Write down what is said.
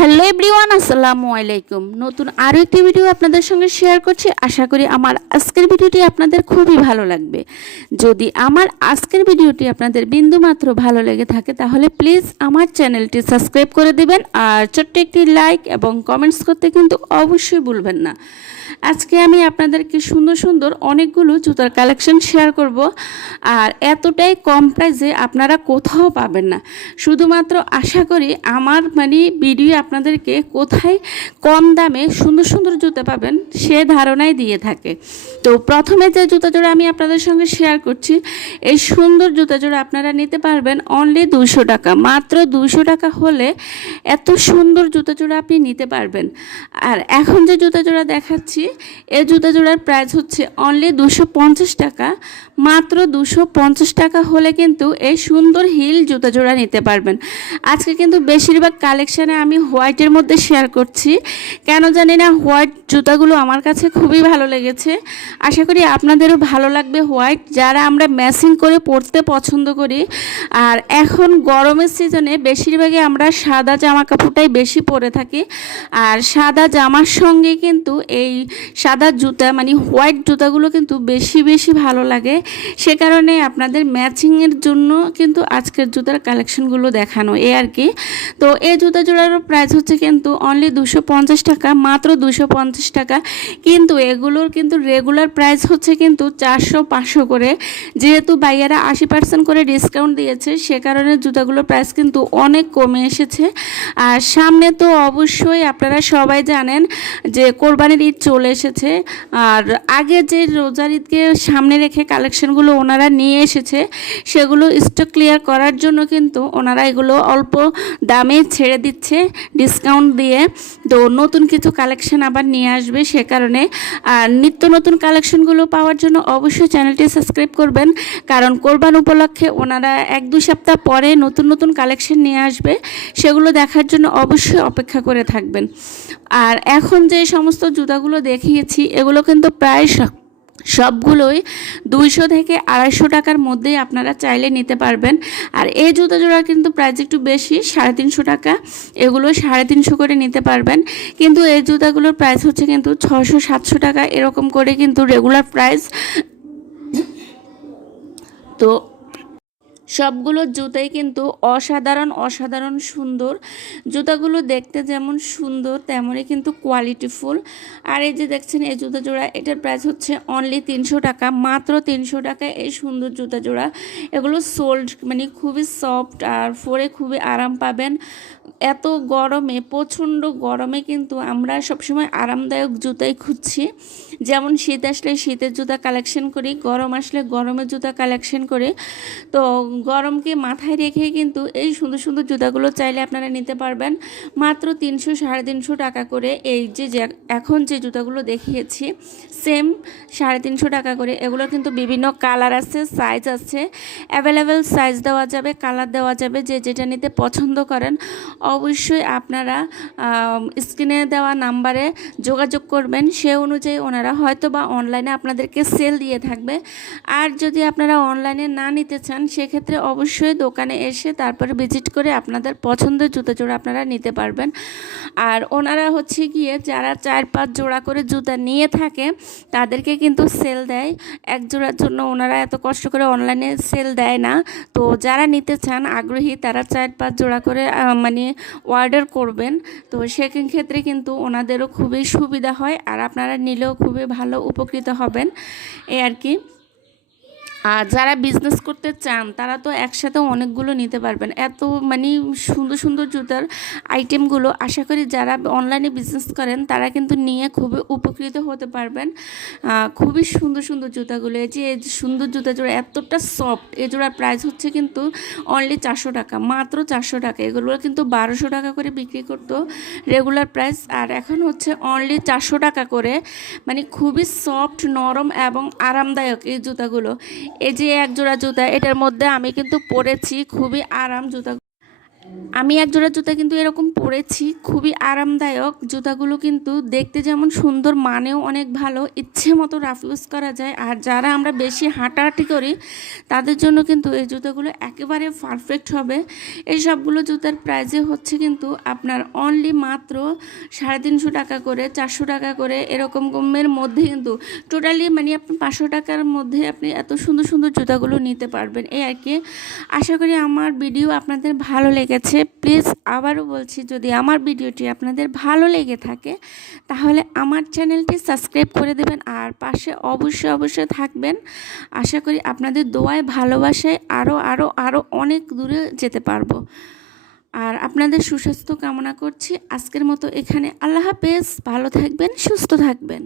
Hello everyone, আসসালামু আলাইকুম। নতুন আরও একটি ভিডিও আপনাদের সঙ্গে শেয়ার করছি। আশা করি আমার আজকের ভিডিওটি আপনাদের খুবই ভালো লাগবে। যদি আমার আজকের ভিডিওটি আপনাদের বিন্দুমাত্র ভালো লেগে থাকে তাহলে প্লিজ আমার চ্যানেলটি সাবস্ক্রাইব করে দিবেন, আর ছোট্ট একটি লাইক এবং কমেন্টস করতে কিন্তু অবশ্যই ভুলবেন না। আজকে আমি আপনাদেরকে সুন্দর সুন্দর অনেকগুলো জুতার কালেকশন শেয়ার করব, আর এতটাই কম প্রাইসে আপনারা কোথাও পাবেন না। শুধুমাত্র আশা করি আমার ভিডিও আপনাদেরকে কোথায় কম দামে সুন্দর সুন্দর জুতা পাবেন সে ধারণাই দিয়ে থাকে। তো প্রথমে যে জুতা জোড়া আমি আপনাদের সঙ্গে শেয়ার করছি, এই সুন্দর জুতা জোড়া আপনারা নিতে পারবেন অনলি 200 টাকা। মাত্র 200 টাকা হলে এত সুন্দর জুতা জোড়া আপনি নিতে পারবেন। আর এখন যে জুতা জোড়া দেখাচ্ছি, এই জুতা জোড়ার প্রাইস হচ্ছে অনলি 250 টাকা। মাত্র 250 টাকা হলে কিন্তু এই সুন্দর হিল জুতা জোড়া নিতে পারবেন। আজকে কিন্তু বেশিরভাগ কালেকশানে আমি হোয়াইটের মধ্যে শেয়ার করছি, কেন জানি না হোয়াইট জুতাগুলো আমার কাছে খুবই ভালো লেগেছে। আশা করি আপনাদেরও ভালো লাগবে হোয়াইট, যারা আমরা ম্যাচিং করে পরতে পছন্দ করি। আর এখন গরমের সিজনে বেশিরভাগই আমরা সাদা জামা কাপড়টাই বেশি পরে থাকি, আর সাদা জামার সঙ্গে কিন্তু এই সাদা জুতা হোয়াইট জুতাগুলো কিন্তু বেশি বেশি ভালো লাগে। সে কারণে আপনাদের ম্যাচিংয়ের জন্য কিন্তু আজকের জুতার কালেকশনগুলো দেখানো এই আর কি। তো এই জুতা জোড়ারও প্রাইস হচ্ছে কিন্তু অনলি 250 টাকা, মাত্র 250 টাকা। কিন্তু এগুলোর কিন্তু রেগুলার প্রাইস হচ্ছে কিন্তু 400-500 করে। যেহেতু ভাইয়ারা 80% করে ডিসকাউন্ট দিয়েছে, সে কারণে জুতাগুলোর প্রাইস কিন্তু অনেক কমে এসেছে। আর সামনে তো অবশ্যই আপনারা সবাই জানেন যে কোরবানির ঈদ চলে এসেছে, আর আগে যে রোজার ঈদকে সামনে রেখে কালেকশনগুলো ওনারা নিয়ে এসেছে, সেগুলো স্টক ক্লিয়ার করার জন্য কিন্তু ওনারা এগুলো অল্প দামে ছেড়ে দিচ্ছে ডিসকাউন্ট দিয়ে। তো নতুন কিছু কালেকশন আবার নিয়ে আসবে, সে কারণে। আর নিত্য নতুন কালেকশনগুলো পাওয়ার জন্য অবশ্যই চ্যানেলটি সাবস্ক্রাইব করবেন, কারণ কোরবান উপলক্ষে ওনারা 1-2 সপ্তাহ পরে নতুন নতুন কালেকশন নিয়ে আসবে, সেগুলো দেখার জন্য অবশ্যই অপেক্ষা করে থাকবেন। আর এখন যে সমস্ত জুতাগুলো দেখিয়েছি এগুলো কিন্তু প্রায় সবগুলোই 200 থেকে 250 টাকার মধ্যেই আপনারা চাইলে নিতে পারবেন। আর এই জুতা জোড়া কিন্তু প্রাইস একটু বেশি, 350 টাকা। এগুলো 350 করে নিতে পারবেন, কিন্তু এই জুতাগুলোর প্রাইস হচ্ছে কিন্তু 600-700 টাকা এরকম করে কিন্তু রেগুলার প্রাইস। তো সবগুলো জুতাই কিন্তু অসাধারণ সুন্দর। জুতাগুলো দেখতে যেমন সুন্দর তেমনই কিন্তু কোয়ালিটিফুল। আর এই যে দেখছেন এই জুতা জোড়া, এটার প্রাইস হচ্ছে অনলি 300 টাকা। মাত্র 300 টাকায় এই সুন্দর জুতা জোড়া। এগুলো সোল্ড খুবই সফট, আর পরে খুবই আরাম পাবেন। এত গরমে, প্রচণ্ড গরমে কিন্তু আমরা সবসময় আরামদায়ক জুতাই খুঁজছি। যেমন শীত আসলে শীতের জুতা কালেকশন করি, গরম আসলে গরমের জুতা কালেকশন করি। তো গরমকে মাথায় রেখে কিন্তু এই সুন্দর সুন্দর জুতাগুলো চাইলে আপনারা নিতে পারবেন মাত্র 300-350 টাকা করে। এই যে এখন যে জুতাগুলো দেখিয়েছি সেম 350 টাকা করে। এগুলো কিন্তু বিভিন্ন কালার আছে, সাইজ আছে, অ্যাভেলেবেল সাইজ দেওয়া যাবে, কালার দেওয়া যাবে। যে যেটা নিতে পছন্দ করেন অবশ্যই আপনারা স্ক্রিনে দেওয়া নাম্বারে যোগাযোগ করবেন, সে অনুযায়ী ওনারা হয়তো বা অনলাইনে আপনাদেরকে সেল দিয়ে থাকবে। আর যদি আপনারা অনলাইনে না নিতে চান, সেক্ষেত্রে অবশ্যই দোকানে এসে তারপরে ভিজিট করে আপনাদের পছন্দের জুতা জোড়া আপনারা নিতে পারবেন। আর ওনারা হচ্ছে গিয়ে যারা 4-5 জোড়া করে জুতা নিয়ে থাকে তাদেরকে কিন্তু সেল দেয়। এক জোড়ার জন্য ওনারা এত কষ্ট করে অনলাইনে সেল দেয় না। তো যারা নিতে চান আগ্রহী, তারা 4-5 জোড়া করে অর্ডার করবেন। তো সেক্ষেত্রে কিন্তু ওনাদেরও খুবই সুবিধা হয়, আর আপনারা নিলেও খুবই ভালো উপকৃত হবেন এই আর কি। আর যারা বিজনেস করতে চান তারা তো একসাথে অনেকগুলো নিতে পারবেন। এত সুন্দর সুন্দর জুতার আইটেমগুলো আশা করি যারা অনলাইনে বিজনেস করেন তারা কিন্তু নিয়ে খুবই উপকৃত হতে পারবেন। খুবই সুন্দর সুন্দর জুতাগুলো, এই যে সুন্দর জুতা জোড়া এতটা সফট। এই জোড়ার প্রাইস হচ্ছে কিন্তু অনলি 400 টাকা, মাত্র 400 টাকা। এগুলো কিন্তু 1200 টাকা করে বিক্রি করতো রেগুলার প্রাইস, আর এখন হচ্ছে অনলি 400 টাকা করে। খুবই সফট, নরম এবং আরামদায়ক এই জুতাগুলো। এই যে এক জোড়া জুতা, এটার মধ্যে আমি কিন্তু পরেছি, খুবই আরাম জুতা। আমি এক জোড়া জুতা কিন্তু এরকম পরেছি, খুবই আরামদায়ক। জুতাগুলো কিন্তু দেখতে যেমন সুন্দর, মানেও অনেক ভালো, ইচ্ছে মতো রাফ ইউজ করা যায়। আর যারা আমরা বেশি হাঁটাহাঁটি করি তাদের জন্য কিন্তু এই জুতাগুলো একেবারে পারফেক্ট হবে। এই সবগুলো জুতার প্রাইসে হচ্ছে কিন্তু আপনার অনলি মাত্র 350 টাকা করে, 400 টাকা করে, এরকম কমের মধ্যে কিন্তু টোটালি মানে আপনি 500 টাকার মধ্যে আপনি এত সুন্দর সুন্দর জুতাগুলো নিতে পারবেন। এই আর কি। আশা করি আমার ভিডিও আপনাদের ভালো লেগেছে। প্লিজ আবারও বলছি, যদি আমার ভিডিওটি আপনাদের ভালো লেগে থাকে তাহলে আমার চ্যানেলটি সাবস্ক্রাইব করে দেবেন আর পাশে অবশ্যই থাকবেন। আশা করি আপনাদের দোয়ায় ভালোবাসায় আরও আরও আরও অনেক দূরে যেতে পারবো। আর আপনাদের সুস্বাস্থ্য কামনা করছি। আজকের মতো এখানে, আল্লাহ হাফেজ। ভালো থাকবেন, সুস্থ থাকবেন।